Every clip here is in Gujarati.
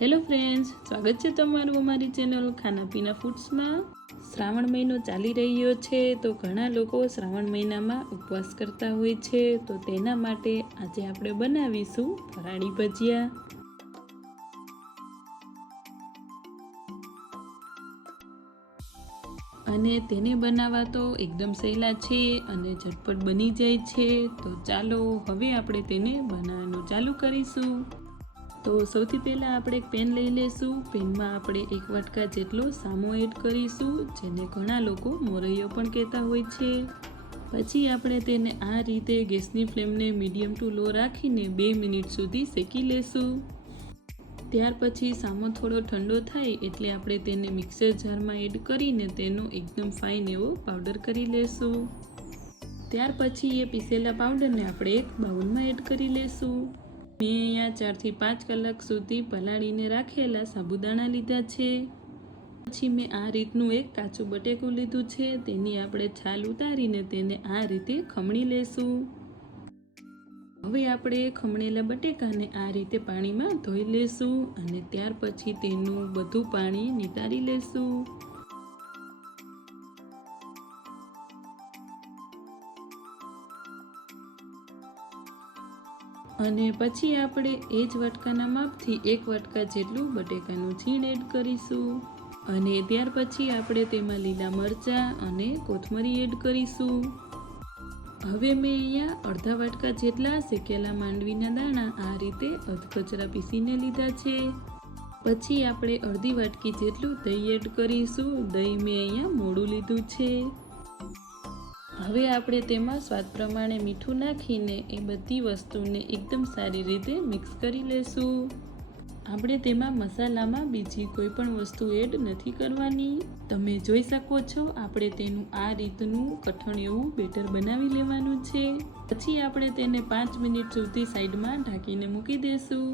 હેલો ફ્રેન્ડ્સ, સ્વાગત છે તમારું અમારી ચેનલ ખાના પીના ફૂડ્સમાં। શ્રાવણ મહિનો ચાલી રહ્યો છે તો ઘણા લોકો શ્રાવણ મહિનામાં ઉપવાસ કરતા હોય છે, તો તેના માટે આજે આપણે બનાવીશું ફરાળી ભજીયા। અને તેને બનાવવા તો એકદમ સહેલા છે અને ઝટપટ બની જાય છે। તો ચાલો હવે આપણે તેને બનાવવાનું ચાલુ કરીશું। તો સૌથી પહેલાં આપણે એક પેન લઈ લેશું। પેનમાં આપણે 1 વાટકા જેટલો સામો એડ કરીશું, જેને ઘણા લોકો મોરૈયો પણ કહેતા હોય છે। પછી આપણે તેને આ રીતે ગેસની ફ્લેમને મીડિયમ ટુ લો રાખીને 2 મિનિટ સુધી શેકી લેશું। ત્યાર પછી સામો થોડો ઠંડો થાય એટલે આપણે તેને મિક્સર જારમાં એડ કરીને તેનો એકદમ ફાઇન એવો પાવડર કરી લેશું। ત્યાર પછી એ પીસેલા પાવડરને આપણે એક બાઉલમાં એડ કરી લેશું। મેં અહીંયા 4 થી 5 કલાક સુધી પલાળીને રાખેલા સાબુદાણા લીધા છે। પછી મેં આ રીતનું એક કાચું બટેકું લીધું છે, તેની આપણે છાલ ઉતારીને તેને આ રીતે ખમણી લેશું। હવે આપણે ખમણેલા બટેકાને આ રીતે પાણીમાં ધોઈ લેશું અને ત્યાર પછી તેનું બધું પાણી નિતારી લેશું। અને પછી આપણે એ જ વાટકાના માપથી 1 વાટકા જેટલું બટેકાનું છીણ એડ કરીશું અને ત્યાર પછી આપણે તેમાં લીલા મરચાં અને કોથમરી એડ કરીશું। હવે મેં અહીંયા અડધા વાટકા જેટલા શેકેલા માંડવીના દાણા આ રીતે અધકચરા પીસીને લીધા છે। પછી આપણે અડધી વાટકી જેટલું દહીં એડ કરીશું। દહીં મેં અહીંયા મોડું લીધું છે। હવે આપણે તેમાં સ્વાદ પ્રમાણે મીઠું નાખીને એ બધી વસ્તુને એકદમ સારી રીતે મિક્સ કરી લેશું। આપણે તેમાં મસાલામાં બીજી કોઈ પણ વસ્તુ એડ નથી કરવાની। તમે જોઈ શકો છો આપણે તેનું આ રીતનું કઠણ એવું બેટર બનાવી લેવાનું છે। પછી આપણે તેને 5 મિનિટ સુધી સાઈડમાં ઢાંકીને મૂકી દેશું।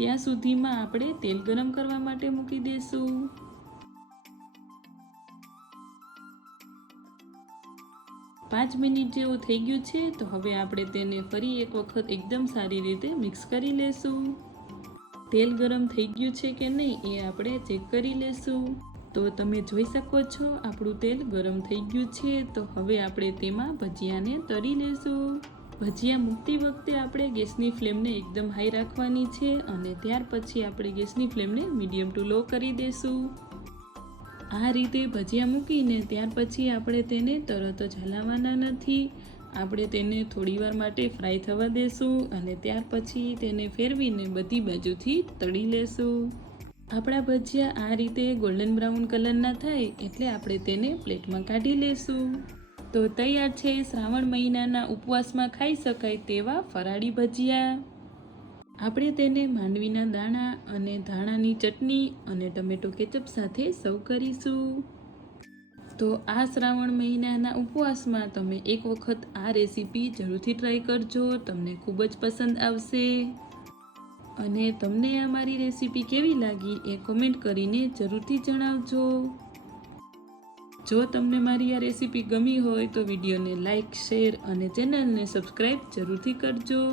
ત્યાં સુધીમાં આપણે તેલ ગરમ કરવા માટે મૂકી દેશું। 5 મિનિટ જેવું થઈ ગયું છે, તો હવે આપણે તેને ફરી એક વખત એકદમ સારી રીતે મિક્સ કરી લેશું। તેલ ગરમ થઈ ગયું છે કે નહીં એ આપણે ચેક કરી લેશું। તો તમે જોઈ શકો છો આપણું તેલ ગરમ થઈ ગયું છે। તો હવે આપણે તેમાં ભજીયાને તળી લેશું। ભજીયા મૂકતી વખતે આપણે ગેસની ફ્લેમને એકદમ હાઈ રાખવાની છે અને ત્યાર પછી આપણે ગેસની ફ્લેમને મીડિયમ ટુ લો કરી દેશું। આ રીતે ભજીયા મૂકીને ત્યાર પછી આપણે તેને તરત જ હલાવવાના નથી। આપણે તેને થોડીવાર માટે ફ્રાય થવા દેશું અને ત્યાર પછી તેને ફેરવીને બધી બાજુથી તળી લેશું। આપણા ભજીયા આ રીતે ગોલ્ડન બ્રાઉન કલરના થાય એટલે આપણે તેને પ્લેટમાં કાઢી લેશું। તો તૈયાર છે શ્રાવણ મહિનાના ઉપવાસમાં ખાઈ શકાય તેવા ફરાળી ભજીયા। આપણે તેને માંડવીના દાણા અને ધાણાની ચટણી અને ટમેટો કેચઅપ સાથે સર્વ કરીશું। તો આ શ્રાવણ મહિનાના ઉપવાસમાં તમે એક વખત આ રેસીપી જરૂરથી ટ્રાય કરજો, તમને ખૂબ જ પસંદ આવશે। અને તમને આ મારી રેસીપી કેવી લાગી એ કોમેન્ટ કરીને જરૂરથી જણાવજો। જો તમને મારી આ રેસીપી ગમી હોય તો વિડીયોને લાઈક, શેર અને ચેનલને સબસ્ક્રાઈબ જરૂરથી કરજો।